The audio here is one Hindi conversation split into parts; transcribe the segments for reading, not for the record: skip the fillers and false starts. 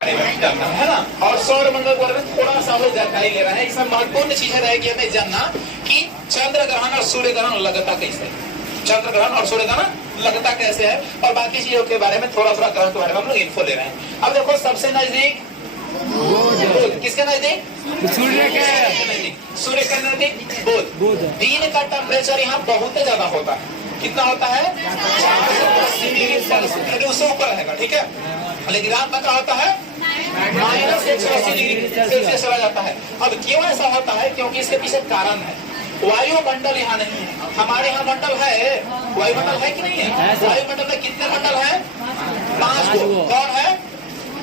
है ना। और सौर मंडल के बारे में थोड़ा सा हम लोग जानकारी ले रहे हैं। इसमें महत्वपूर्ण चीजें रहेगी हमें जानना कि चंद्र ग्रहण और सूर्य ग्रहण लगता कैसे है, चंद्र ग्रहण और सूर्य ग्रहण लगता कैसे है, और बाकी चीजों के बारे में थोड़ा थोड़ा ग्रहण के बारे में हम लोग इन्फो ले रहे हैं। अब देखो सबसे नजदीक किसके नजदीक? सूर्य के नजदीक, सूर्य के नजदीक बुध। दिन का टेम्परेचर यहाँ बहुत ज्यादा होता है। कितना होता है? 480 डिग्री सेल्सियस, उससे ऊपर रहेगा, ठीक है। लेकिन रात में क्या होता है? -180 डिग्री सेल्सियस चला जाता है। अब क्यों ऐसा होता है? क्योंकि इसके पीछे कारण है। वायुमंडल यहाँ नहीं है, हमारे यहाँ मंडल है। वायुमंडल है कि नहीं है? वायुमंडल में कितने मंडल है? 5 गो। कौन है?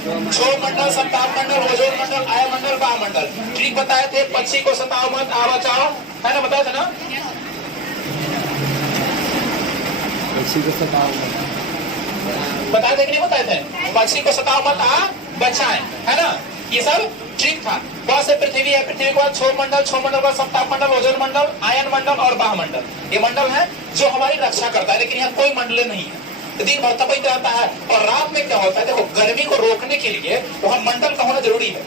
क्षोभ मंडल, संताप मंडल, ओजोन मंडल, वायुमंडल, वायुमंडल। ठीक बताए थे, पक्षी को सताओ मत आ बचाओ, है ना, बताया था ना। बताए थे कि नहीं बताए थे? पक्षी को सताओ मत आ बचाएं, है ना, ये सब ठीक था। बहुत से पृथ्वी है, पृथ्वी के बाद क्षोभ मंडल, क्षोभ मंडल का सप्ताह मंडल, ओजोन मंडल, आयन मंडल और वायुमंडल। ये मंडल है जो हमारी रक्षा करता है, लेकिन यहाँ कोई मंडल नहीं है। दिन भर तपित रहता है। और रात में क्या होता है? देखो, गर्मी को रोकने के लिए वहाँ मंडल का होना जरूरी है।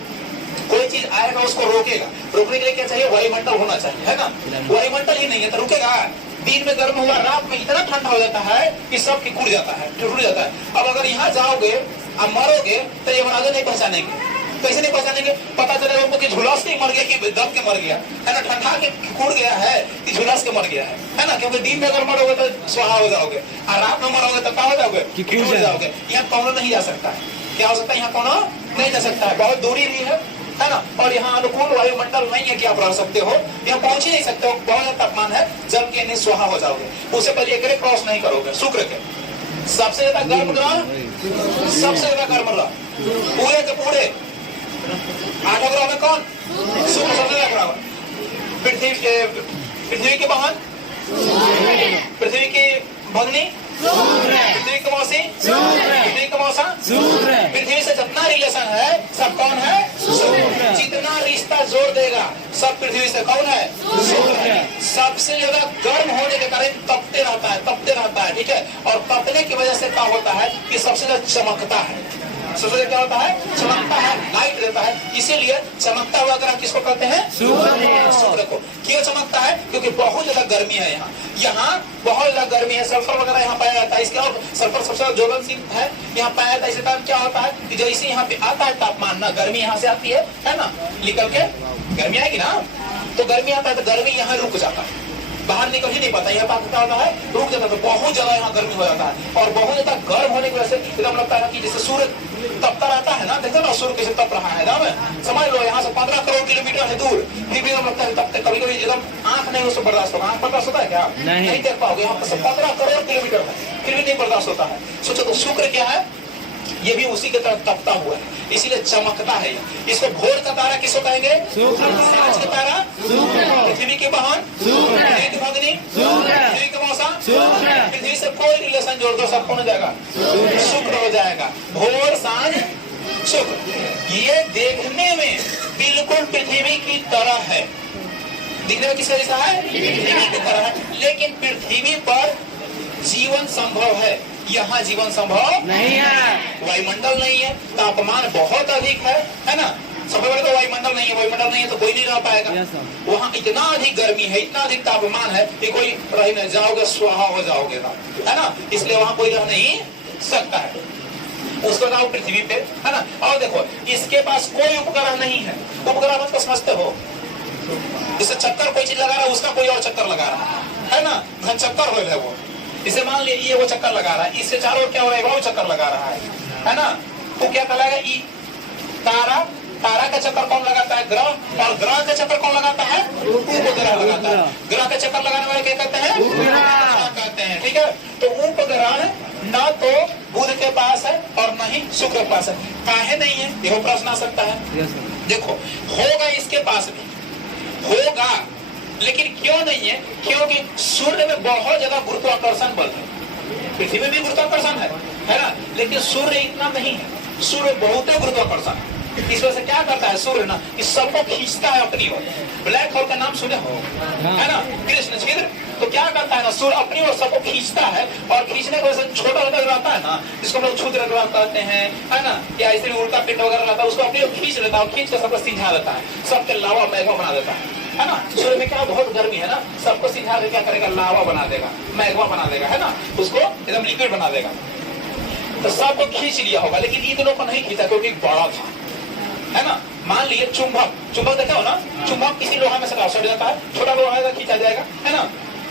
कोई चीज आएगा उसको रोकेगा, रोकने के लिए क्या चाहिए? वायुमंडल होना चाहिए, है ना। वायुमंडल ही नहीं है तो रुकेगा। दिन में गर्म हुआ, रात में इतना ठंडा हो जाता है कि सब की टूट जाता है, टूट जाता है। अब अगर यहाँ जाओगे अब मरोगे तो ये आगे नहीं पहचानेंगे। कैसे नहीं पहचानेंगे? पता चलेगा उनको कि झुलस के मर गया कि दब के मर गया, है ना, ठंडा के कूड़ गया है कि झुलस के मर गया है ना। क्योंकि दिन में अगर मरोगे तो स्वाहा हो जाओगे, और रात में मरोगे तो क्या हो जाओगे? कि टूट जाओगे। यहाँ कौन नहीं जा सकता है। क्या हो सकता है? यहाँ कौन नहीं जा सकता है, बहुत दूरी भी है ना। और यहाँ अनुकूल वायुमंडल नहीं है कि आप रह सकते हो, यहाँ पहुंच ही नहीं सकते हो, बहुत ज्यादा तापमान है, जल के नहीं स्वाहा हो जाओगे। उससे पहले एक क्रॉस नहीं करोगे। शुक्र के सबसे ज्यादा गर्म ग्रह, सबसे ज्यादा गर्म ग्रह पूरे के पूरे 8 ग्रह में कौन? शुक्र सबसे ज्यादा ग्रह। पृथ्वी के वाहन, पृथ्वी की भगनी, पृथ्वी का मौसी, पृथ्वी का मौसा, पृथ्वी से जितना रिलेशन है सब कौन है? शुक्र। जितना रिश्ता जोड़ देगा सब पृथ्वी से कौन है? शुक्र। सबसे ज्यादा गर्म होने के कारण तपते रहता है, ठीक है। और तपने की वजह से क्या होता है कि सबसे ज्यादा चमकता है। सबसे ज्यादा क्या होता है? चमकता है, लाइट देता है। इसीलिए चमकता हुआ ग्रह किसको कहते हैं? शुक्र को। क्यों चमकता है? क्योंकि बहुत ज्यादा गर्मी है यहाँ, बहुत ज्यादा गर्मी है। सल्फर वगैरह यहाँ पाया जाता है, इसके और सल्फर सबसे ज्यादा ज्वलनशील है, यहाँ पाया जाता है। इसी कारण क्या होता है कि जैसे यहाँ पे आता है तापमान ना, गर्मी यहाँ से आती है ना, निकल के गर्मी आएगी ना, तो गर्मी आता है तो गर्मी यहाँ रुक जाता है, बाहर निकल ही नहीं पाता। यहाँ पर क्या होता है? रुक जाता है। तो बहुत ज्यादा यहाँ गर्मी हो जाता है, और बहुत ज्यादा गर्म होने की वजह से एकदम लगता है कि जैसे सूर्य तपता रहता है ना, देखो ना सूर्य कैसे तप रहा है एकदम। समझ लो यहाँ से 15 करोड़ किलोमीटर है दूर, फिर भी लगता है तपते। कभी कभी एकदम आंख नहीं उसको बर्दाश्त होगा। आंख बर्दाश्त होता है क्या? नहीं देख पाओगे। यहाँ से 15 करोड़ किलोमीटर है, फिर भी नहीं बर्दाश्त होता है। सोचो तो शुक्र क्या है? ये भी उसी के तरफ तपता हुआ है, इसीलिए चमकता है। इसको भोर का तारा किसको कहेंगे? सांझ का तारा, पृथ्वी के वाहन, पृथ्वी की भगनी, पृथ्वी का मौसा, पृथ्वी से कोई रिलेशन जोड़ दो सब कौन हो जाएगा? शुक्र हो जाएगा। भोर सांझ शुक्र। ये देखने में बिल्कुल पृथ्वी की तरह है, दिखने में किसका जैसा है? पृथ्वी की तरह है। लेकिन पृथ्वी पर जीवन संभव है, यहाँ जीवन संभव नहीं है। वायुमंडल नहीं है, तापमान बहुत अधिक है ना। सबसे बड़े तो वायुमंडल नहीं है, वायुमंडल नहीं है तो कोई नहीं रह पाएगा। वहाँ इतना अधिक गर्मी है, इतना अधिक तापमान है कि कोई रह नहीं, जाओगे स्वाहा हो जाओगे, है ना। इसलिए वहाँ कोई रह नहीं सकता है। उसको जाओ पृथ्वी पे, है ना। और देखो इसके पास कोई उपग्रह नहीं है। उपग्रह मतलब समझते हो, जैसे चक्कर कोई चीज लगा रहा है, उसका कोई और चक्कर लगा रहा है ना, घन चक्कर हो रहा है वो। इसे मान लीजिए वो चक्कर लगा रहा है, इससे चारों क्या हो रहा है? वो चक्कर लगा रहा है ना। तो क्या कहलाएगा? तारा, तारा का चक्कर कौन लगाता है? ग्रह। और ग्रह का चक्कर कौन लगाता है? उपग्रह लगाता है। ग्रह का चक्कर लगाने वाले क्या कहते हैं? उपग्रह कहते हैं, ठीक है। तो उपग्रह न तो बुध के पास है और न ही शुक्र के पास है। काहे नहीं है? यह प्रश्न आ सकता है। देखो होगा, इसके पास भी होगा, लेकिन क्यों नहीं है? क्योंकि सूर्य में बहुत ज्यादा गुरुत्वाकर्षण बल है। पृथ्वी में भी गुरुत्वाकर्षण है ना, लेकिन सूर्य इतना नहीं है। सूर्य बहुत है गुरुत्वाकर्षण, इस वजह से क्या करता है सूर्य ना, इस सबको खींचता है अपनी ओर। ब्लैक होल का नाम सुने हो, है ना, कृष्ण छिद्र। तो क्या करता है ना, सूर्य अपनी ओर सबको खींचता है, और खींचने की वजह से छोटा होता रहता है ना, जिसको हम लोग क्षुद्र ग्रह कहते हैं, है ना, या ऐसे उल्टा पिंड वगैरह रहता है, उसको अपनी ओर खींच लेता है, और खींच कर सबको सिंझा देता है, सबके लावा मैग्मा बना देता है ना। सूर्य में क्या बहुत गर्मी है ना, सबको सिंझा के क्या करेगा, लावा बना देगा, मैग्मा बना देगा, है ना, उसको एकदम लिक्विड बना देगा। तो सबको खींच लिया होगा, लेकिन इन दोनों को नहीं खींचा क्योंकि बड़ा था, है ना। मान लिए चुंबक, चुंबक देखा हो ना, चुंबक किसी लोहा में सटाओ सट जाता है, छोटा लोहा है खींचा जाएगा, है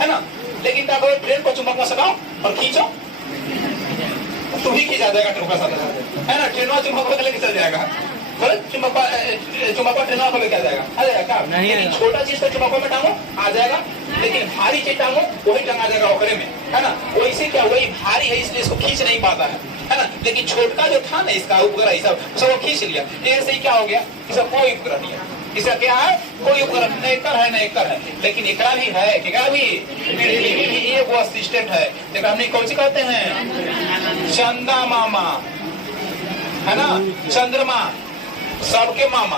ना। लेकिन क्या करो, ट्रेन को चुंबक में सटाओ और खींचो, तुम ही खींचा जाएगा ट्रेन का साथ, है ना। ट्रेन में चुंबक को लेके चल जाएगा, चुंबक ट्रेन को लेके आ जाएगा, आ जाएगा क्या नहीं। लेकिन छोटा चीज तो चुंबकों में टांगो आ जाएगा, लेकिन भारी चीज टांगो वही टंगा जाएगा ओकरे में, है ना। वैसे क्या, वही भारी है इसलिए इसको खींच नहीं पाता है ना। लेकिन छोटा जो था ना इसका उपग्रह, सब खींच लिया। ऐसे ही क्या हो गया, इसका कोई उपग्रह नहीं है, इसका क्या है, कोई उपग्रह न एकर है, लेकिन एकरा भी है, क्या भी पृथ्वी भी एक वो असिस्टेंट है, देखा हमने कौन सी कहते हैं, चंदा मामा, है ना, चंद्रमा, सबके मामा,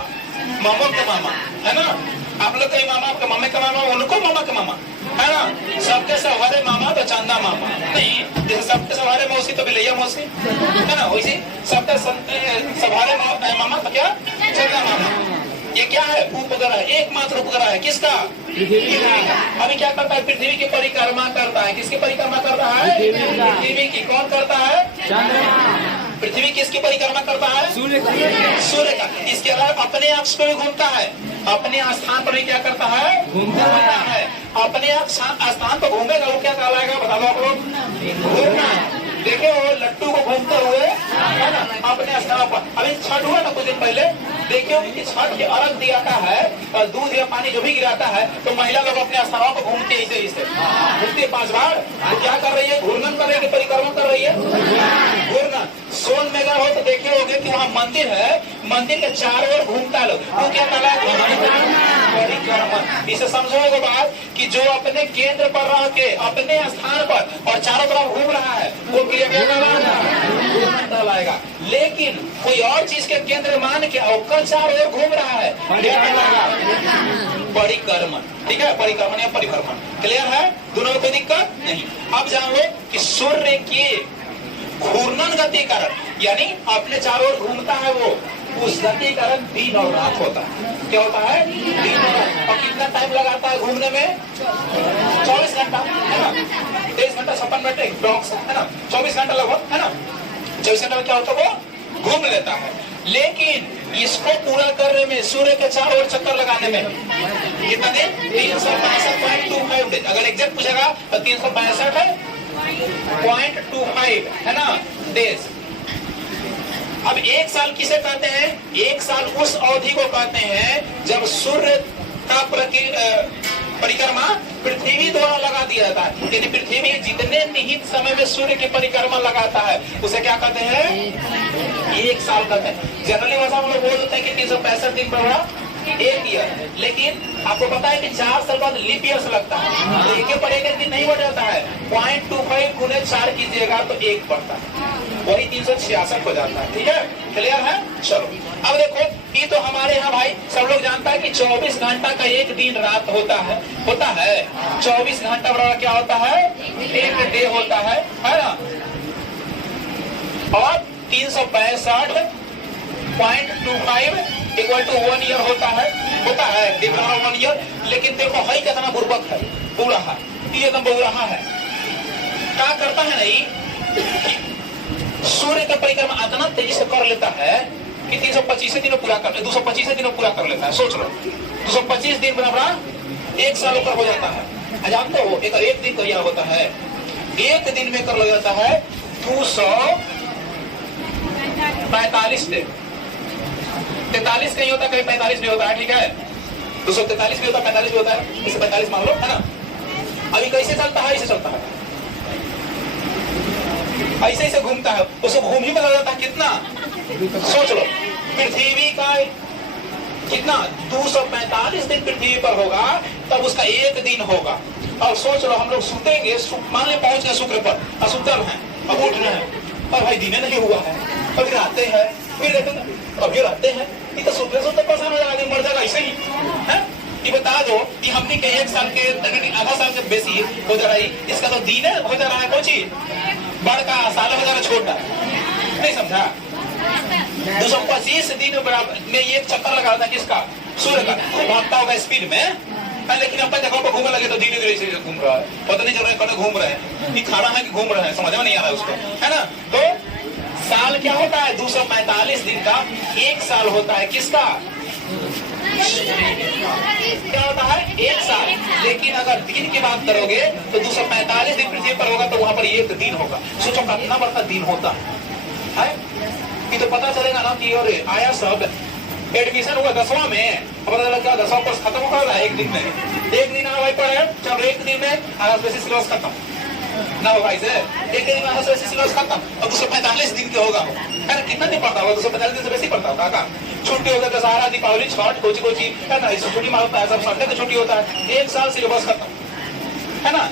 मामा के मामा, है ना। आप लोग कहीं मामा, आपके मामे का मामा, उनको मामा का मामा, है ना। सबके सवारे मामा तो चंदा मामा नहीं, जैसे सबके सवारे मौसी तो बिलैया मौसी, है ना, वैसे सबके सवारे मामा तो क्या, चंदा मामा। ये क्या है, उपग्रह, एकमात्र उपग्रह है, किसका, अभी क्या करता है, पृथ्वी की परिक्रमा करता है। किसकी परिक्रमा कर रहा है, पृथ्वी की। कौन करता है, पृथ्वी किसकी परिक्रमा करता है, सूर्य का। इसके अलावा अपने अक्ष पर भी घूमता है, अपने स्थान पर भी क्या करता है, घूमता है। अपने स्थान पर घूमेगा वो क्या कहलाएगा, बता दो आप लोग, घूमना। देखे वो लट्टू को घूमते हुए, है ना, अपने स्थान पर। अभी छठ हुआ ना कुछ दिन पहले, देखियो कि छठ के अर्घ दियाता है और दूध या पानी जो भी गिराता है, तो महिला लोग अपने स्थानों को घूमते ऐसे घूमते 5 बार। तो क्या कर रही है, घूर्णन कर रही है, परिक्रमा कर रही है, घूर्णन। सोन मेगा हो तो देखे होंगे कि वहाँ मंदिर है, मंदिर के चारों ओर घूमता है लोग, वो क्या कहला है, परिक्रमण। इसे समझो एक बात कि जो अपने केंद्र पर रह के अपने स्थान पर और चारों तरफ घूम रहा है, वो क्या कहलाएगा। लेकिन कोई और चीज के केंद्र मान के और चारों ओर घूम रहा है, क्या कहलाएगा, परिक्रमण। ठीक है, परिक्रमण या परिभ्रमण। क्लियर है, दोनों में कोई दिक्कत नहीं। अब जान लो कि सूर्य के घूर्णन गति कारण, यानी अपने चारों ओर घूमता है वो, उस गति कारण दिन और रात होता है। क्या होता है, दिन और रात। और कितना टाइम लगाता है घूमने में, 24 घंटा, है ना। 23 घंटा 56 मिनट एक बॉक्स है ना, 24 घंटा लगभग, है ना। 24 घंटा में क्या होता है, वो घूम लेता है। लेकिन इसको पूरा करने में, सूर्य के चारों ओर चक्कर लगाने में कितना दिन, 365.25 डेज। अगर एग्जैक्ट पूछेगा तो 365.25 है ना, डेज। अब एक साल किसे कहते हैं, एक साल उस अवधि को कहते हैं जब सूर्य का परिक्रमा पृथ्वी द्वारा लगा दिया जाता है। यानी पृथ्वी जितने निहित समय में सूर्य की परिक्रमा लगाता है उसे क्या कहते हैं, एक साल कहते हैं। जनरली भाषा में लोग बोलते हैं कि 365 दिन पर हुआ एक ईयर, लेकिन आपको पता है कि 4 साल बाद लीप ईयर लगता है, तो एक पर एक दिन नहीं बढ़ जाता है। 0.25 गुने 4 कीजिएगा तो 1 बढ़ता है, वही 366 हो जाता है। ठीक है, क्लियर है। चलो अब देखो, ये तो हमारे यहाँ भाई सब लोग जानता है कि 24 घंटा का एक दिन रात होता है 24 घंटा बराबर क्या होता है, एक डे होता है ना। और 365.25 इक्वल टू 1 ईयर होता है डे बराबर 1 ईयर। लेकिन देखो है कितना बुर्बक है, पूरा है, ये एकदम बहु रहा है। क्या करता है नहीं, सूर्य का परिक्रमा इतना तेजी से कर लेता है कि 325 दिनों पूरा कर, 225 दिनों पूरा कर लेता है। सोच लो 225 दिन बराबर 1 साल ऊपर हो जाता है। जानते हो एक दिन का होता है, एक दिन में कर लग जाता है 245 दिन। 43 कहीं होता है, कहीं 45 भी होता है। ठीक है, 243 भी होता है, 45 भी होता है, इसे 45 मान लो, है ना। अभी कैसे चलता है, इसे चलता है, ऐसे ऐसे घूमता है, उसको घूम ही में लग जाता है कितना, सोच लो पृथ्वी का कितना 245 दिन पृथ्वी पर होगा, तब उसका एक दिन होगा। और सोच लो हम लोग सुतेंगे, मान ले पहुंच गए शुक्र पर, असुतर हैं, अब उठ रहे हैं, और भाई दिन नहीं हुआ है, अभी रहते हैं, फिर अभी रहते हैं, ये तो सुबह सुबह परेशान हो जाएगा, मर जाएगा ऐसे ही है। ये बता दो कि हमने के 1 साल के आधा साल के बेसी हो जा रहा है, इसका तो दिन हो जा रहा है कोची बड़का साल हो जा रहा छोटा, नहीं समझा। 225 दिन में एक चक्कर लगा था किसका, सूर्य का, भागता होगा स्पीड में, लेकिन अपन जगह पर घूमने लगे तो धीरे धीरे से घूम रहा है, पता नहीं चल रहा है कौन घूम रहे हैं, कि खड़ा है कि घूम रहे हैं, समझ में नहीं आ रहा है उसको, है ना। तो साल क्या होता है 245 दिन का, 1 साल होता है किसका, क्या होता है 1 साल। लेकिन अगर दिन की बात करोगे तो 245 दिन पृथ्वी पर होगा तो वहां पर 1 दिन होगा। सोचो कितना बड़ा दिन होता है, कि तो पता चलेगा ना कि और आया सब एडमिशन हुआ 10वां में, पता चला क्या 10वां कोर्स खत्म हो रहा है 1 दिन में, 1 दिन आ पढ़े चलो 1 दिन में सिलेबस खत्म ना होगा, इसे 1 दिन में सिलेबस खत्म और 245 दिन के होगा, है ना। कितना दिन पड़ता होगा, 245 दिन से बेसी पड़ता होगा का। छुट्टी होगा दशहरा दीपावली छठ कोची कोची, है ना, इससे छुट्टी मारता है, सब संडे को छुट्टी होता है, 1 साल सिलेबस खत्म, है ना,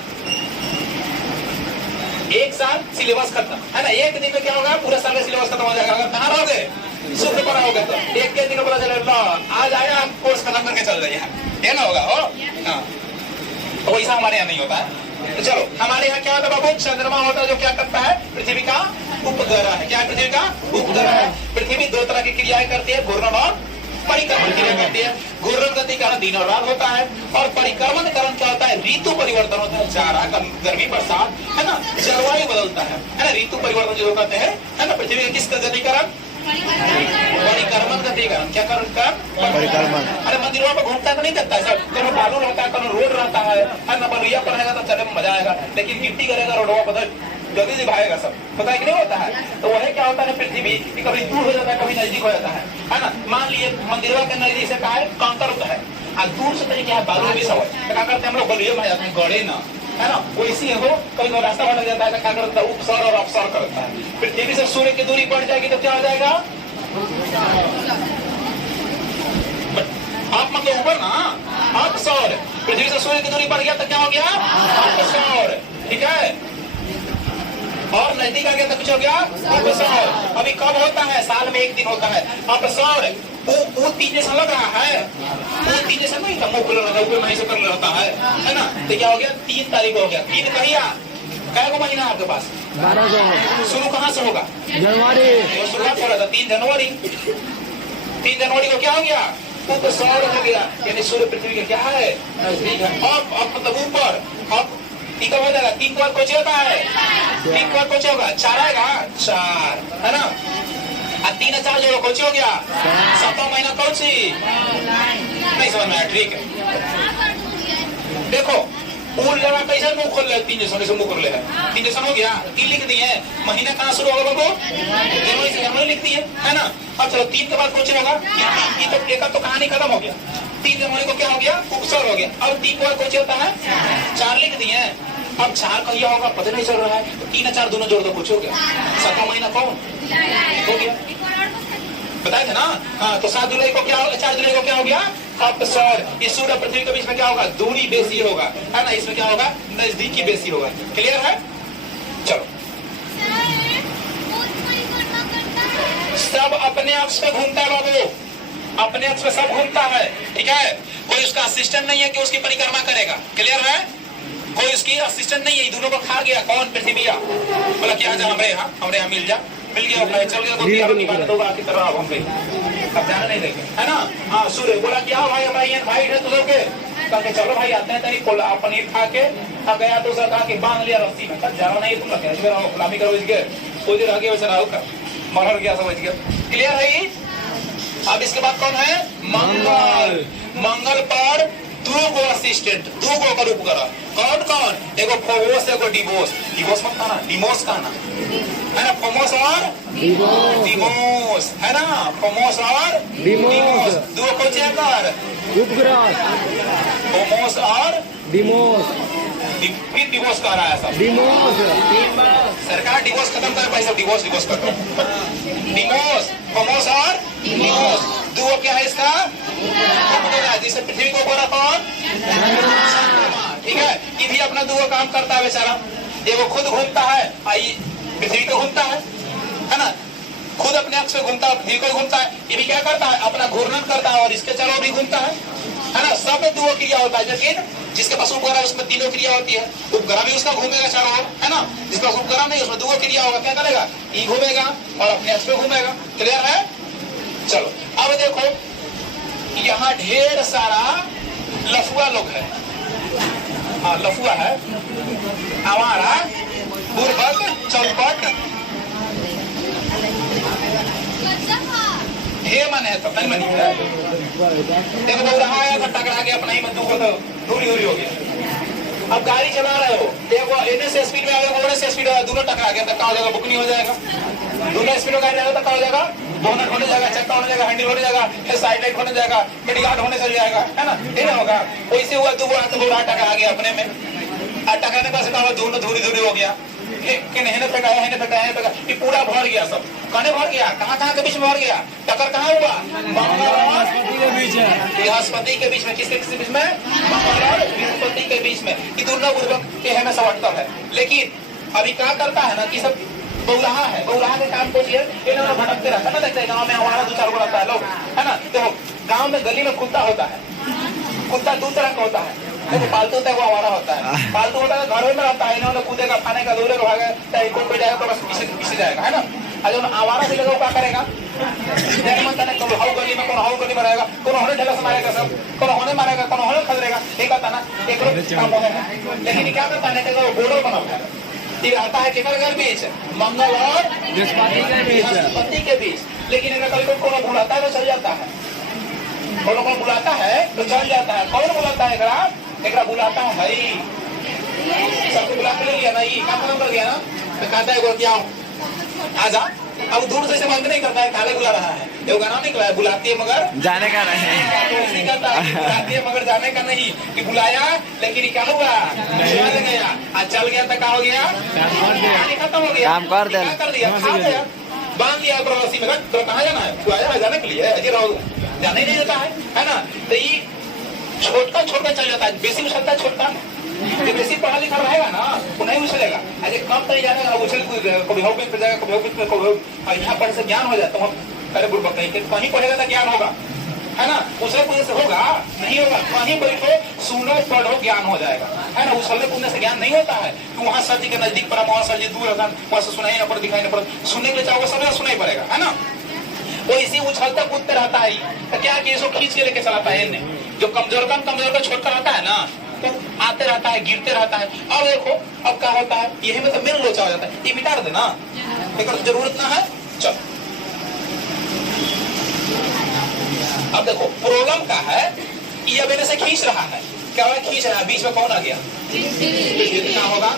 1 साल सिलेबस खत्म, है ना। 1 दिन में क्या होगा, पूरा साल का सिलेबस खत्म हो जाएगा। अगर कहाँ रहोगे, शुद्ध पर रहोगे तो 1 के दिन को पता चलेगा आज आया कोर्स खत्म करके चल जाइए, ये ना होगा हो, हाँ। तो वैसा हमारे यहाँ नहीं होता है। तो चलो हमारे यहाँ क्या होता है बाबू, चंद्रमा होता है जो क्या करता है, पृथ्वी का उपग्रह है। क्या पृथ्वी का उपग्रह है। पृथ्वी 2 तरह की क्रियाएं करती है, घूर्णन और परिक्रमण क्रिया करती है। घूर्णन गति कारण दिन और रात होता है, और परिक्रमण कारण क्या होता है, ऋतु परिवर्तन होता है, जाड़ा गर्मी बरसात, है ना, जलवायु बदलता है ना, ऋतु परिवर्तन जो कहते हैं, है ना। पृथ्वी का किस गति कारण, परिक्रमण गति कारण, क्या कारण, परिक्रमण। अरे मंदिरों में घूमता तो नहीं करता है सब, कहीं बालू रहता है, कहीं रोड रहता है ना, बलुइया पर रहेगा तो चलने में मजा आएगा, लेकिन गिट्टी करेगा रोडवा पर जल्दी से भागेगा सब, पता है कि नहीं होता है। तो वही क्या होता है पृथ्वी कभी दूर हो जाता है कभी नजदीक हो जाता है ना। मान लिए मंदिरों के नजदीक से क्या है, कंकर है, और दूर से तो क्या है, बालू भी सब है, क्या करते हैं हम लोग बलुइया में जाते हैं, गड़े ना, है ना। वैसे हो कभी रास्ता बन जाता है, क्या करता है, उपसर और अपसर करता है। पृथ्वी से सूर्य की दूरी बढ़ जाएगी तो क्या हो जाएगा, आप मतलब ऊपर ना, अपसर। पृथ्वी से सूर्य की दूरी बढ़ गया तो क्या हो गया, अपसर, ठीक है। और नजदीक आ गया तो कुछ हो गया, अपसर। अभी कब होता है, साल में 1 दिन होता है अपसर। वो 3 जैसा लग रहा है, वो 3 जैसा नहीं था, मुंह खुला रहता है, ऊपर नहीं से कर रहता है ना। तो क्या हो गया, 3 तारीख हो गया, 3 कहिया, क्या को महीना आपके पास, 12 शुरू कहाँ से होगा, जनवरी, शुरुआत हो रहा था 3 जनवरी। 3 जनवरी को क्या हो गया, उपसौर हो गया, यानी सूर्य पृथ्वी का क्या है, अब मतलब ऊपर। अब ठीक हो जाएगा, 3 को कुछ होता है, 3 को कुछ होगा, 4 आएगा, 4, है ना। 3 और 4 जोड़ो, कुछ हो गया, 7वां महीना कौन सी, नहीं समझ में आया, ठीक है। देखो फूल लगा कैसे मुंह खोल ले, 3 जैसा मुंह खोल ले है, 3 जैसा हो गया, 3 लिख दिए, महीना कहाँ शुरू होगा बाबू, जनवरी से, जनवरी लिख दिए, है ना। अब चलो 3 के बाद कुछ होगा, तो एक तो कहानी खत्म हो गया। 3 जनवरी को क्या हो गया, उपसर हो गया। अब 3 के बाद कुछ होता है, 4 लिख दिए। अब 4 कहिया होगा पता नहीं चल रहा है, 3 और 4 दोनों जोड़ दो, कुछ हो गया। 7वां महीना कौन हो गया, बताए थे ना, हाँ। तो 7 जुलाई को क्या होगा, 4 जुलाई को क्या हो गया, अपसर। इस सूर्य पृथ्वी के बीच में क्या होगा, दूरी बेसी होगा, है ना, इसमें क्या होगा, नजदीकी बेसी होगा। क्लियर है, चलो। सब अपने अक्ष पे घूमता है बाबू, अपने अक्ष पे सब घूमता है, ठीक है। कोई उसका असिस्टेंट नहीं है कि उसकी परिक्रमा करेगा, क्लियर है। कोई उसकी असिस्टेंट नहीं है, दोनों को खा गया कौन, पृथ्वी। बोला क्या जा, हमारे यहाँ मिल जा, मिल गया, चल गया, की तरह अब हम अब जाना नहीं देंगे, है ना। हाँ सूर्य बोला क्या भाई, हमारा यहाँ भाई है तुझे के, कहते चलो भाई आते हैं, तेरी पनीर खा के गया तो कहा कि बांध लिया रस्सी में, जाना नहीं तुम लोग गुलामी करो, इसके कोई देर आगे वैसे रहो कर, मर गया समझ गया, क्लियर है। अब इसके बाद कौन है, मंगल। मंगल पर 2 को असिस्टेंट, 2 को कर उपग्रह, कौन कौन, एगो फोमोस एगो डिवोस, डिवोस मत खाना, डिमोस खाना, है ना। फोमोस और डिमोस, है ना, फोमोस और डिमोस, 2 को चेकर उपग्रह, फोमोस और डिमोस, फिर डिवोर्स कह रहा है सब, डिवोर्स, सरकार डिवोर्स खत्म करे, भाई सब डिवोर्स कर दो, डिवोर्स, फोमोस और डिवोर्स, 2 क्या है इसका, जिसे पृथ्वी को बोला कौन, ठीक है। ये भी अपना 2 काम करता है बेचारा, ये वो खुद घूमता है, पृथ्वी पे घूमता है ना, खुद अपने अक्ष पे घूमता है, पृथ्वी को घूमता है, ये भी क्या करता है, अपना घूर्णन करता है और इसके चारों भी घूमता है ना। सब में 2 क्रिया होता है, लेकिन जिसके पास उपग्रह उसमें 3 क्रिया होती है। उपग्रह भी उसका घूमेगा चारों ओर, है ना। जिसके पास उपग्रह नहीं उसमें 2 क्रिया होगा, क्या करेगा, ई घूमेगा और अपने अक्ष पे घूमेगा। क्लियर है? चलो अब देखो यहाँ ढेर सारा लफुआ लोग है। हाँ लफुआ है, आवारा, बुर्बक, चौपट, मन है तब नहीं है। देखो बोल रहा है टकरा के अपना ही बंदूक तो दूरी हो गया। अब गाड़ी चला रहे हो, देखो एनएस स्पीड में आएगा, ओनएस स्पीड में दोनों टकरा के धक्का हो जाएगा, बुक नहीं हो जाएगा। दोनों स्पीड में गाड़ी जाएगा धक्का हो जाएगा, बोनट होने जाएगा, चक्का होने जाएगा, हैंडल होने जाएगा, फिर साइड लाइट होने जाएगा, मेडिगार्ड होने चल जाएगा, है ना। ये ना होगा वैसे हुआ, 2 हाथ टकरा गया अपने में, टकराने का से दोनों दूरी हो गया कि नहीं फेंका है, ये पूरा भर गया, सब कहने भर गया, कहाँ के बीच में भर गया, टक्कर कहाँ हुआ, बृहस्पति के बीच में। किसके बीच में, मंगल और बृहस्पति के बीच में। ये दोनों बुर्बक ये हमें समझता है। लेकिन अभी क्या करता है ना कि सब बौराहा है, बौराहा के काम को इन्होंने भटकते रहता है ना। देखते गाँव में हमारा 2-4 गो रहता है लोग, है ना। देखो गाँव में गली में कुत्ता होता है, कुत्ता 2 तरह का होता है। देखो पालतू होता है वो हमारा होता है, पालतू होता है घरों में रहता है, इन्होंने कूदेगा, खाने का, दौड़ेगा, भागेगा, चाहे कोई जाएगा तो बस पीछे जाएगा, है ना। और जो आवारा से लोग क्या करेगा, हाउ गली में हाउ गली में रहेगा, कौन होने ढेला से मारेगा, सब कौन होने मारेगा, कौन होने खदेगा, एक आता ना एक काम होगा। लेकिन क्या करता है वो गोड़ो बनाता है, ये आता है केवल घर बीच मंगल और बृहस्पति के बीच। लेकिन कल को कौन बुलाता है तो चल जाता है, कौन बुलाता है तो चल जाता है। कौन बुलाता है, एक बुलाता हूँ भाई, सबको बुला के ले लिया ना, ये काम कर दिया ना, तो कहता है क्या आजा। अब दूर से बंद नहीं करता है, काले बुला रहा है, ये गाना निकला है, बुलाती है मगर जाने का नहीं, कहता है बुलाती है मगर जाने का नहीं, कि बुलाया लेकिन क्या हुआ, चल गया, चल गया तो क्या हो गया, खत्म हो गया, काम कर दिया, बांध दिया प्रवासी में, तो कहाँ जाना है, तू आया जाने के लिए, अजय रहो, जाने नहीं देता है ना। तो ये छोटा चल जाता है, बेसी उछलता है छोटा, जो बेसी पढ़ा लिखा रहेगा ना वो नहीं उछलेगा, अरे कम नहीं जानेगा, उछल कभी हो पे जाएगा, कभी हो यहाँ पढ़ने से ज्ञान हो जाता है। अरे बुर्बक कहीं पढ़ेगा तो ज्ञान होगा, है ना। उछले कूदने से होगा नहीं होगा, कहीं बैठो सुनो पढ़ो ज्ञान हो जाएगा, है ना। उछलने कूदने से ज्ञान नहीं होता है कि वहाँ सर जी के नजदीक पड़ा, वहाँ सर जी दूर रहता, वहाँ से सुनाई ना पड़े, दिखाई ना पड़े, सुनने के लिए चाहोगे सब सुनाई पड़ेगा, है ना। वो इसी उछलता कूदते रहता है, तो क्या कि इसको खींच के लेके चलाता है इन्हें। जो कमजोर का छोटा रहता है ना, तो आते रहता है, गिरते रहता है। अब देखो अब क्या होता है, यही मतलब मेन लोचा हो जाता है, ये मिटा देना, जरूरत ना है। चलो अब देखो प्रॉब्लम क्या है, ये अब से खींच रहा है, क्या हुआ, खींच रहा है, बीच में कौन आ गया, कितना होगा।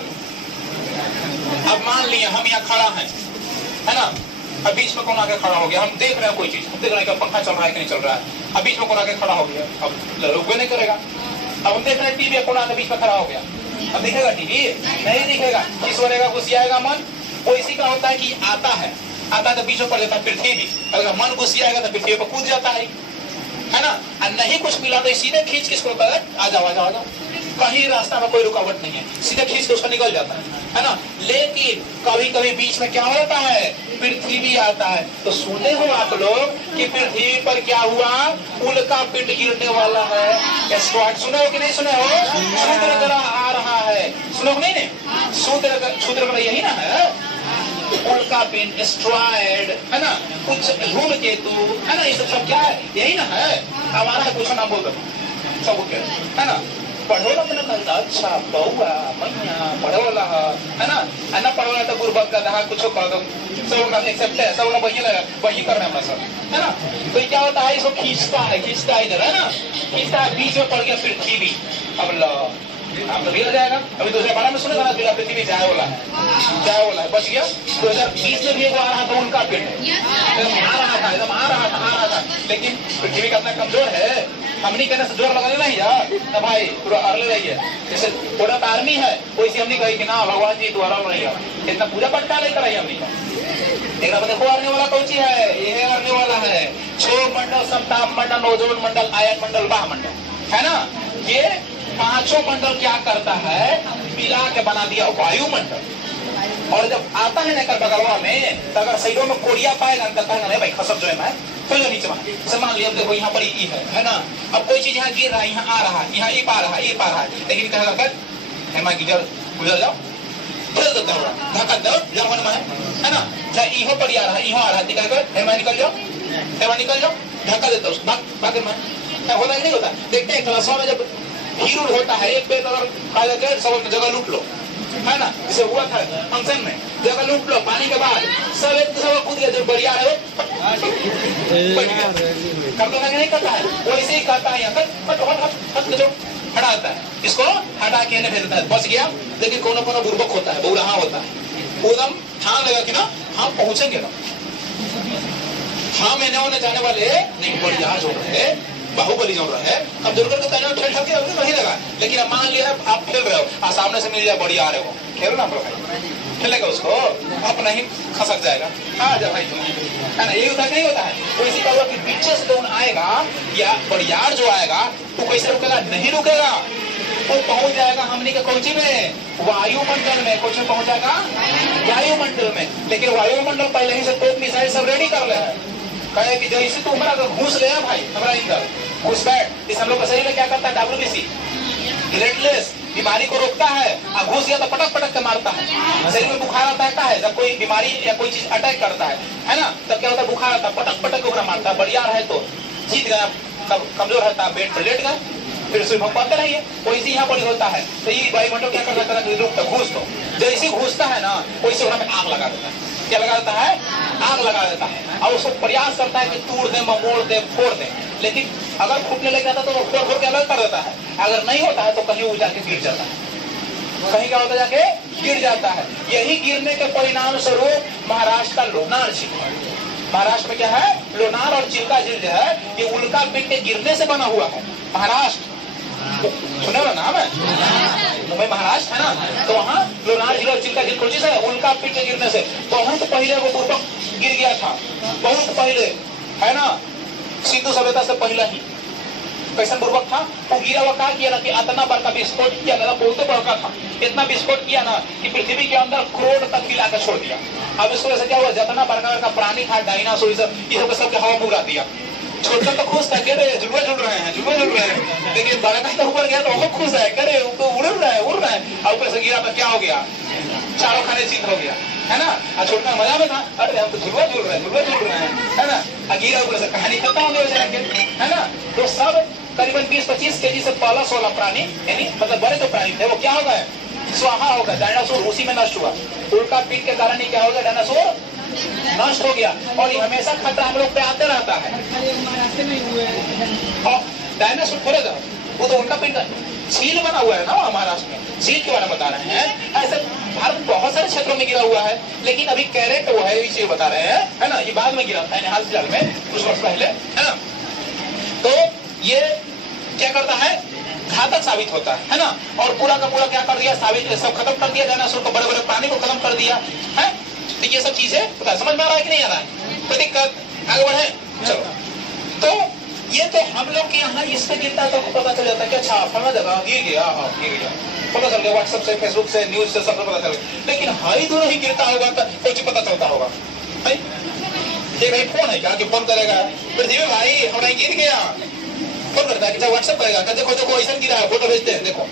अब मान लिया हम यहाँ खड़ा है ना, अब बीच में कौन आके खड़ा हो गया, हम देख रहे हैं कोई चीज, हम देख रहे हैं पंखा चल रहा है कि नहीं चल रहा है, अब बीच में कौन आके खड़ा हो गया, अब रुकवे नहीं करेगा। अब हम देख रहे हैं टीवी कौन आके बीच में खड़ा हो गया, अब दिखेगा टीवी नहीं दिखेगा, किस बनेगा, घुसियाएगा मन। वो इसी का होता है कि आता है तो बीच में पड़ जाता है पृथ्वी भी, अगर मन घुसियाएगा तो पृथ्वी पर कूद जाता है ना। और नहीं कुछ मिला तो सीधे खींच के इसको आ जाओ, कहीं रास्ता में कोई रुकावट नहीं है, सीधे खींच के उसका निकल जाता है ना। लेकिन कभी कभी बीच में क्या होता है, पृथ्वी भी आता है। तो सुने हो आप लोग कि पृथ्वी पर क्या हुआ, उल्का पिंड गिरने वाला है, सुने हो कि नहीं सुने हो, शूद्र ग्रह आ रहा है, सुनो नहीं, शूद्र ग्रह यही ना है, उल्का पिंड, एस्ट्रॉयड, है ना, कुछ धूमकेतु, है ना, ये सब क्या है, यही ना है हमारा, कुछ ना बोल दो सब है ना। पढ़ोला अपना कहता अच्छा बहुआ मैया पढ़ोला है ना पढ़ोला तो गुरबत का दहा कुछ कर दो, सब का एक्सेप्ट है, सब लोग वही कर रहे हैं सब, है ना। तो क्या होता है, इसको खींचता है इधर, है ना, खींचता है, बीच में पड़ गया पृथ्वी भी। अब आप तो गिर जाएगा, अभी 2012 में सुनेगा ना, पृथ्वी जाए वाला है, बच गया। 2020 में भी एक आ रहा था उनका पिंड, एकदम आ रहा था, लेकिन पृथ्वी का इतना कमजोर है, हमनी कहने से जोर लगा लेना ही यार ना भाई, पूरा अरल रही है, जैसे पूरा आर्मी है वैसे हमने कही कि ना भगवान जी तू अरल रही है, इतना पूजा पटका लेकर आई हमने। देखो अरने वाला कौन सी है, ये अरने वाला है क्षोभ मंडल, सप्ताह मंडल, ओजोन मंडल, आयन मंडल, वाह मंडल, है ना। ये 5 मंडल क्या करता है, मिला के बना दिया वायुमंडल, और जब आता है ना बगलवा में, तो अगर साइडों में कोरिया पाएगा तो कहेगा नहीं भाई खसक जो है मैं तो नीचे जैसे मान लिया देखो यहाँ पर ई है ना, अब कोई चीज यहाँ गिर रहा है, यहाँ आ रहा है, यहाँ ये पा रहा है, ये पा रहा है, लेकिन कहेगा कर मैं गुजर जाओ, चल देता हूँ धक्का दो जब मन में है ना, चाहे इहो पर आ रहा है, इहो आ रहा है, कहेगा मैं निकल जाओ, निकल जाओ, धक्का देता हूँ बाकी में होता नहीं होता। देखते हैं क्लासों में जब हीरो होता है, एक पेड़ अगर खा जाते हैं सब जगह लूट लो, है ना, जैसे हुआ था फंक्शन में, जगह लूट लो, पानी के बाद सब एक दूसरे को कूद गया, जो बढ़िया है करता है नहीं करता है, वो ऐसे ही करता है, यहाँ हटाता है, इसको हटा के भेजता है, बच गया। लेकिन कोनो कोनो बुर्बक होता है, बुरहा होता है, एकदम ठान लगा कि ना हम पहुंचेंगे ना, हाँ मैंने उन्हें जाने वाले नहीं बढ़िया जो है बाहुबली जो है, अब दुर्गत का ठेल ठाके नहीं लगा, लेकिन अब मान लिया आप खेल रहे हो, सामने से मिल जाए बढ़िया आ रहे हो, खेलो ना भाई, खेलेगा उसको आप नहीं खसक जाएगा, आ जा भाई तुम, है ना, ये होता नहीं होता है। तो इसी का कि पीछे से कौन आएगा या बढ़ियार जो आएगा वो कैसे रुकेगा, नहीं रुकेगा, वो पहुंच जाएगा हमने के कोची में, वायुमंडल में, कोची पहुंच जाएगा वायुमंडल में, लेकिन वायुमंडल पहले ही से तोप मिसाइल सब रेडी कर ले है, कहे कि जैसे तू हमारा घुस गया भाई हमारा इंदर घुस बैठ, इस हम लोग का शरीर में क्या करता है, WBC ब्लडलेस बीमारी को रोकता है, और घुस गया तो पटक पटक के मारता है, शरीर में बुखार आता है, जब कोई बीमारी या कोई चीज अटैक करता है ना, तब क्या होता है, बुखार आता है, पटक पटक के मारता है, बढ़िया है तो जीत गया, कमजोर रहता है बेड पर लेट गया, फिर सुबह पाते रहिए, वैसे यहाँ पर होता है। तो ये वायुमंडल क्या करता है, रुकता घुस दो, जैसे घुसता है ना वैसे में आग लगा देता है, क्या लगा देता है, आग लगा देता है, और उसको प्रयास करता है कि तोड़ दे, मोड़ दे, फोड़ दे, लेकिन अगर फूटने लग जाता तो वो फोड़ फोड़ के अलग कर देता है, अगर नहीं होता है तो कहीं वो जाके गिर जाता है, कहीं क्या होता है जाके गिर जाता है। यही गिरने के परिणाम स्वरूप महाराष्ट्र का लोनार झील, महाराष्ट्र में क्या है, लोनार और चिल्का झील जो है ये उल्का पिंड के गिरने से बना हुआ है। महाराष्ट्र सुने वाला नाम है, मुंबई महाराष्ट्र है ना, तो वहाँ लोनार झील और चिल्का झील को चीज है, उल्का पिंड के गिरने से बहुत पहले वो पूर्वक गिर गया था, बहुत पहले, है ना, सिंधु सभ्यता से पहले ही कैसन पूर्वक था वो गिरा हुआ, क्या किया ना कि इतना बड़का विस्फोट किया ना, बहुत बड़का था, इतना विस्फोट किया ना कि पृथ्वी के अंदर करोड़ तक हिला कर छोड़ दिया। अब इसको वजह से क्या हुआ, जितना बड़का बड़का प्राणी था, डायनासोर ये सब हवा में उड़ा दिया, छोटा तो खुश था, कह रहे झुलवा झुल रहे हैं, झुलवा झुल रहे हैं, लेकिन बड़ा का तो ऊपर गया तो वो खुश है, कह रहे वो उड़ रहा है, और ऊपर से गिरा तो क्या हो गया, चारों खाने चित हो गया, है ना, और छोटा मजा में था, अरे हम तो झुलवा झुल रहे हैं, है ना, गिरा ऊपर से कहानी खत्म हो गया, है ना। तो सब करीबन 20-25 केजी से 16 प्राणी, यानी मतलब बड़े जो प्राणी थे वो क्या हो गए, स्वाहा हो गया, डायनासोर उसी में नष्ट हुआ, उल्का पिंड के कारण ही क्या हो गया, डायनासोर नष्ट हो गया। और ये हमेशा खतरा हम लोग पे आते रहता है, और डायनासोर थोड़े था, वो तो उल्का पिंड झील बना हुआ है ना महाराष्ट्र में, झील के बारे में बता रहे हैं। ऐसे भारत बहुत सारे क्षेत्रों में गिरा हुआ है, लेकिन अभी कैरेट वो है इसे बता रहे हैं, है ना, ये बाद में गिरा था हाल फिलहाल में कुछ वर्ष पहले, है ना। तो ये क्या करता है, घातक साबित होता है ना, और पूरा का पूरा क्या कर दिया, साबित सब खत्म कर दिया, डायनासोर को, बड़े बड़े प्राणी को खत्म कर दिया है। तो ये सब चीजें पता समझ में आ रहा है कि नहीं आ रहा है, कोई दिक्कत, आगे बढ़े चलो। तो ये तो हम लोग के यहाँ इससे गिरता तो पता चल जाता है कि अच्छा फला जगह गिर गया, गिर गया, पता चल गया, व्हाट्सएप से, फेसबुक से, न्यूज से, सब पता चल गया। लेकिन हाई दूर ही गिरता होगा तो कुछ पता चलता होगा, भाई फोन है क्या कि फोन करेगा, पृथ्वी भाई हमारा गिर गया, फोन करता है, व्हाट्सएप करेगा, देखो देखो ऐसा गिरा है, फोटो भेजते हैं, देखो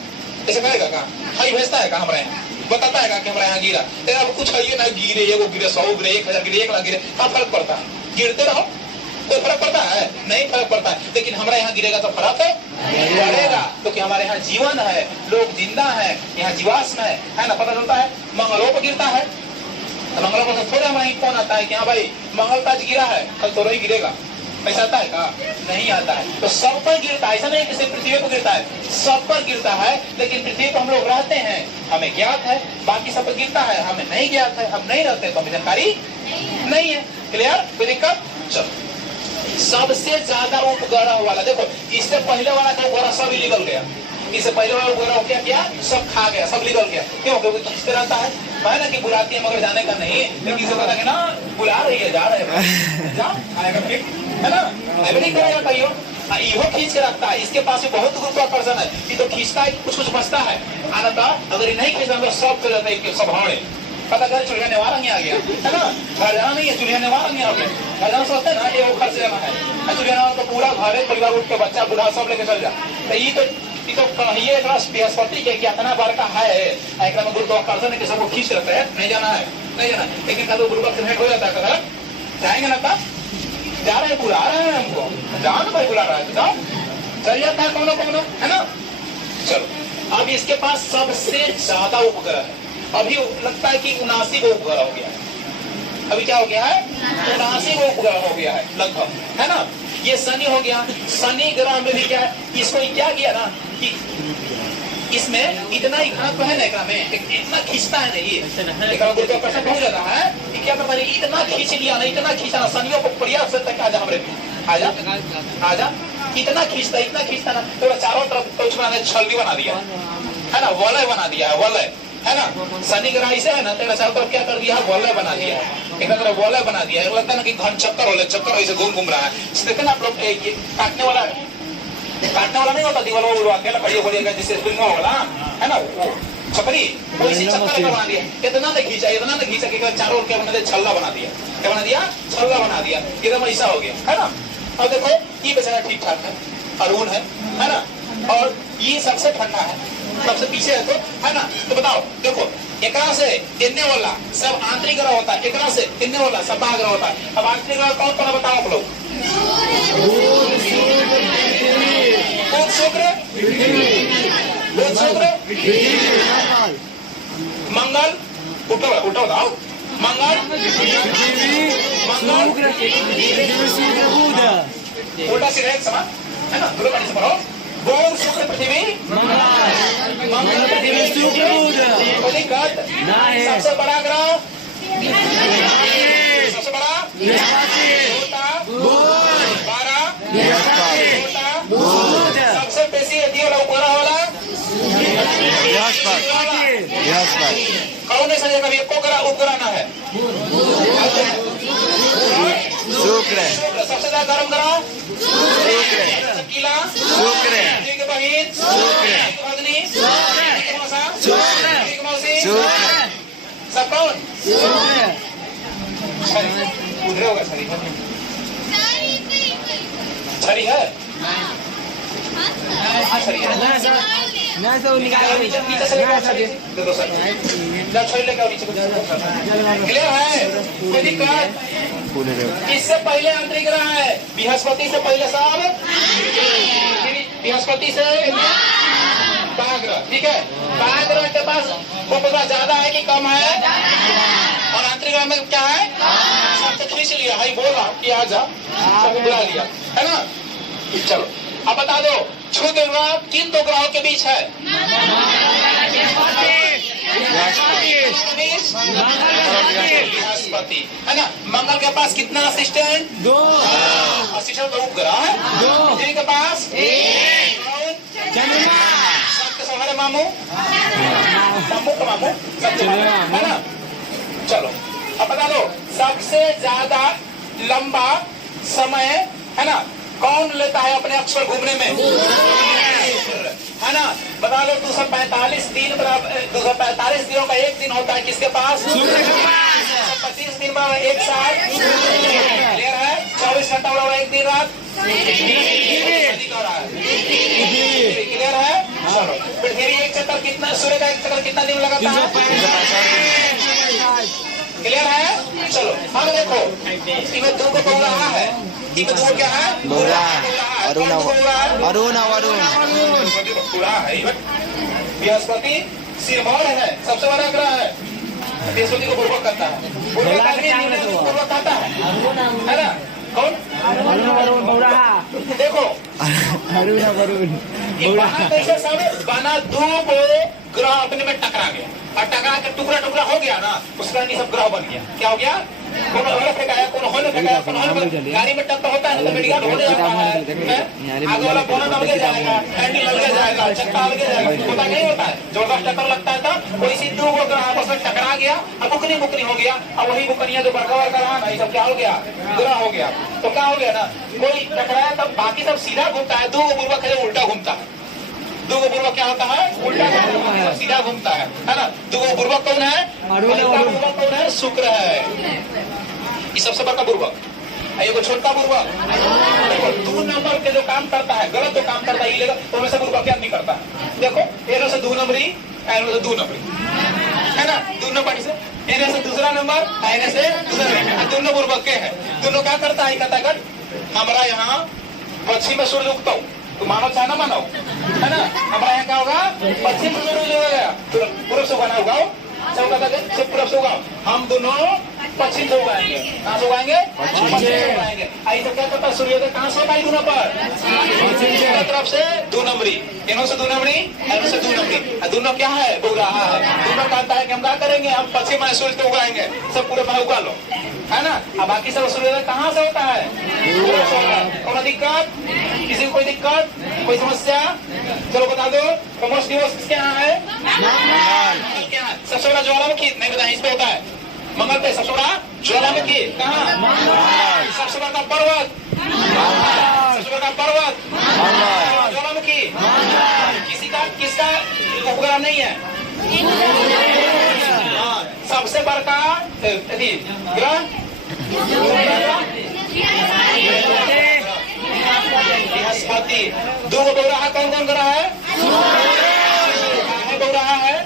ऐसे कहेगा का, हाई भेजता है का, हमारे यहाँ बताता है कि हमारे यहाँ गिरा, अब कुछ है ना, गिरे, एगो गिरे, 100 गिरे, 1000 गिरे, 1 लाख गिरे, क्या फर्क पड़ता है, गिरते रहो, कोई फर्क पड़ता है, नहीं फर्क पड़ता है। लेकिन हमारे यहाँ गिरेगा तो फर्क पड़ेगा, क्योंकि हमारे यहाँ जीवन है, लोग जिंदा है, यहाँ जीवाश्म है ना, पता चलता है। मंगलों पर गिरता है, मंगलों पर थोड़े हमारे फोन आता है कि हाँ भाई मंगल का गिरा है, कल तो ही गिरेगा, ऐसा आता है का, नहीं आता है। तो सब पर गिरता है, ऐसा नहीं कि सिर्फ पृथ्वी पर गिरता है, सब पर गिरता है। लेकिन पृथ्वी पर हम लोग रहते हैं, हमें ज्ञात है, बाकी सब पर गिरता है, हमें नहीं ज्ञात है, हम नहीं रहते तो हमें जानकारी नहीं है। क्लियर, कोई दिक्कत? चलो, सबसे ज्यादा उपग्रह वाला देखो, इससे पहले वाला का उपग्रह सब निकल गया, इससे पहले वाला उपग्रह क्या किया, सब खा गया, सब निकल गया। क्यों? क्योंकि खींचते रहता है ना कि बुलाती है मगर जाने का नहीं, लेकिन इसे पता कि ना बुला रही है, जा रहे हैं, जा आएगा फिर, है ना, ऐसे नहीं करेगा कहियो, इहो खींच के रखता है। इसके पास भी बहुत गुरुत्वाकर्षण है, ये तो खींचता है, कुछ कुछ बचता है, आनंदा अगर ये नहीं खींचता तो सब चल जाता है, सब हाड़े पता चल चूल्हा नेवार रंग आ गया है ना। घर जाना नहीं है, चूल्हा नेवार रंग आ गया। घर जाना सोचते ना ये वो खर्च जाना है, चूल्हा नेवार तो पूरा घर परिवार उठ के बच्चा बूढ़ा सब लेके चल जा। तो ये तो कहिए बृहस्पति के कितना बार का है एक में गुरुत्वाकर्षण के सबको खींच रहता है। नहीं जाना है, नहीं जाना, लेकिन कल गुरुत्व से भेंट हो जाता है, कल जाएंगे ना तब जा रहे हैं, बुला रहे हैं हमको, जाओ ना भाई बुला रहा है तो जाओ, चल जाता है कौनो कौनो, है ना। चलो अब इसके पास सबसे ज्यादा उपग्रह है, अभी लगता है कि 79 उपग्रह हो गया है। अभी क्या हो गया है? 79 उपग्रह हो गया है लगभग, है ना। ये शनि हो गया, शनि ग्रह में भी क्या है, इसको क्या किया ना कि इसमें इतना ही घनत्व है ना, एकरा में इतना खींचता है ना, ये गुरुत्वाकर्षण हो जाता है कि क्या करता है, इतना खींच लिया ना, इतना खींचा ना, शनियों को प्रयास से तक आजा हमारे आजा आजा, इतना खींचता ना, तो चारों तरफ तो उसमें छल्ली बना दिया है ना, वलय बना दिया है, वलय है ना। शनि ग्रह ऐसे है ना, तेरा चारों तरफ क्या कर दिया है, वलय बना दिया है, एक तरफ वलय बना दिया है। लगता है ना कि घन चक्कर ऐसे घूम रहा है। देखते ना आप लोग, काटने वाला नहीं होता, दीवार वो अकेला खड़ी हो जाएगा जिससे फिल्म वाला है ना, वो छपरी वैसे चक्कर बना दिया। इतना नहीं खींचा कि चारों ओर क्या बना दिया, छल्ला बना दिया। क्या बना दिया? छल्ला बना दिया, एकदम ऐसा हो गया, है ना। और देखो ये बेचारा ठीक ठाक है, अरुण है ना, और ये सबसे ठंडा है, सबसे पीछे है, तो है ना। तो बताओ, देखो एकरा से इन्ने वाला सब आंतरिक ग्रह होता है, एकरा से इन्ने वाला सब बाह्य ग्रह होता है। अब आंतरिक ग्रह कौन कौन बताओ आप लोग? बुध शुक्र, मंगल, उठो दाओ, मंगल उल्टा सीधा एक समान, है ना, दोनों पानी से पढ़ो। बुध शुक्र पृथ्वी, मंगल पृथ्वी शुक्र बुध, सबसे बड़ा ग्रह, सबसे बड़ा सबसे बेसी यदि वाला उपग्रह वाला कौन ऐसा जगह एको ग्रह उपग्रह ना है? शुक्र। सबसे ज्यादा गर्म ग्रह शुक्र, बहिन अग्नि, सब कौन? उधर होगा छड़ी है, छड़ी है ना, तो निकालो नीचे से देखो सर, जब छड़ी लेके आओ नीचे को, क्लियर है? कोई दिक्कत? इससे पहले आंतरिक ग्रह है, बृहस्पति से पहले सब, बृहस्पति से बाह्य, ठीक है। बाह्य ग्रह के पास उपग्रह ज्यादा है कि कम है? और आंतरिक ग्रह में क्या है? सबसे खींच लिया, हाई बोला कि आ जा, सबको बुला लिया, है ना। चलो अब बता दो, क्षुद्र ग्रह किन दो ग्रहों के बीच है? बृहस्पति, है ना। मंगल के पास कितना असिस्टेंट? 2 असिस्टेंट, तो उपग्रह है 2। जिनके पास चंद्रमा, सबके सहारे मामू का मामू, है ना। चलो अब बता दो, सबसे ज्यादा लंबा समय, है ना, कौन लेता है अपने अक्ष पर घूमने में? है ना। बता लो 245 दिन, 245 दिनों का एक दिन होता है किसके पास? 25 दिन में एक साल, क्लियर है? 24 घंटा वाला एक दिन रात, क्लियर है? चलो पृथ्वी एक चक्कर कितना, सूर्य का एक चक्कर कितना दिन लगाता है? क्लियर है? चलो अब देखो, इसमें 2 को बोल रहा है, इसमें 2 क्या है? बृहस्पति सिरमौर है, सबसे बड़ा ग्रह है, बृहस्पति को पूर्वक करता है, पूर्वक करता है ना। कौन? देखो सब बना, 2 ग्रह अपने में टकरा गया, और टकरा के टुकड़ा टुकड़ा हो गया ना, उसका नहीं सब ग्रह बन गया। क्या हो गया? कोनो होने फेंकाया, कोनो होने फेंकाया, कोनो होने, गाड़ी में टक्कर होता है तो मेडिकल होने जाता है, आगे वाला बोनट अलगे जाएगा, हैंडल अलगे जाएगा, चक्का अलगे जाएगा, होता नहीं होता है, जबरदस्त टक्कर लगता है। तो वैसे 2 ग्रह आपस में टकरा गया, अब बुकनी हो गया, अब वही बुकनिया जो बड़का रहा ना, ये सब क्या हो गया? ग्रह हो गया। तो क्या हो गया ना, कोई टकराया तब बाकी सब सीधा घूमता है, 2 पूर्वक है उल्टा घूमता है, दो गो पूर्वक क्या होता है? उल्टा घूमता है, सीधा घूमता है ना। दो गो पूर्वक कौन है? पूर्वक कौन है? शुक्र है। ये सबसे बड़का पूर्वक। एगो छोटा पूर्वक देखो 2 नंबर के जो काम करता है, गलत जो काम करता है, ये तो में से पूर्वक क्या नहीं करता है। देखो एनो से 2 नंबरी, एनो से 2 नंबरी है ना, दोनों पार्टी से। एने से दूसरा नंबर, एने से दूसरा, दोनों पूर्वक के है। दोनों क्या करता है? कहता है हमारा यहाँ पश्चिम में सूर्य उगता हो, तो मानो चाहे ना मानो, है ना। हमारा यहाँ क्या होगा? पश्चिम में सूर्य उगेगा, पूर्व से उगाना उगाओ, सब कहता है पूर्व से उगाओ। हम दोनों पश्चिम से उगाएंगे। कहाँ से उगाएंगे? पश्चिम से उगाएंगे। ऐसे क्या करता है? सूर्योदय कहाँ से होगा? दोनों पर तरफ से 2 नंबरी, इन्हों से 2 नंबरी, इन्हों से 2 नंबरी। दोनों क्या है? उगा है। दोनों कहता है कि हम क्या करेंगे? हम पश्चिम में सूर्य को उगाएंगे, सब पूरे में उगा लो, है ना। अब बाकी सब सूर्योदय कहाँ से होता है? कोई दिक्कत? किसी को कोई दिक्कत, कोई समस्या? चलो बता दो। कमर्स दिवस किसके यहाँ है? सबसे बड़ा ज्वालामुखी नहीं बताया, इस पे होता है मंगल पे। सबसे बड़ा ज्वालामुखी कहाँ? सबसे बड़ा पर्वत, सबसे बड़ा पर्वत ज्वालामुखी। किसका उपग्रह नहीं है? सबसे बड़का ग्रह बृहस्पति। 2 गौराहा कौन कौन ग्रह है? गौराहा है।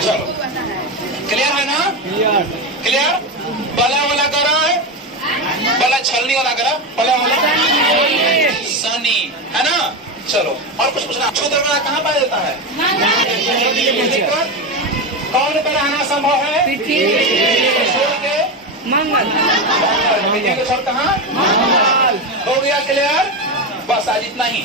चलो क्लियर है ना? क्लियर। बला वाला ग्रह है, बला छलनी वाला ग्रह, बला वाला शनि, है ना। चलो और कुछ पूछना? क्षुद्र ग्रह कहाँ पाया जाता है? कौन पे रहना संभव है? मंगल। कहाँ? हो गया क्लियर? बस आज इतना ही।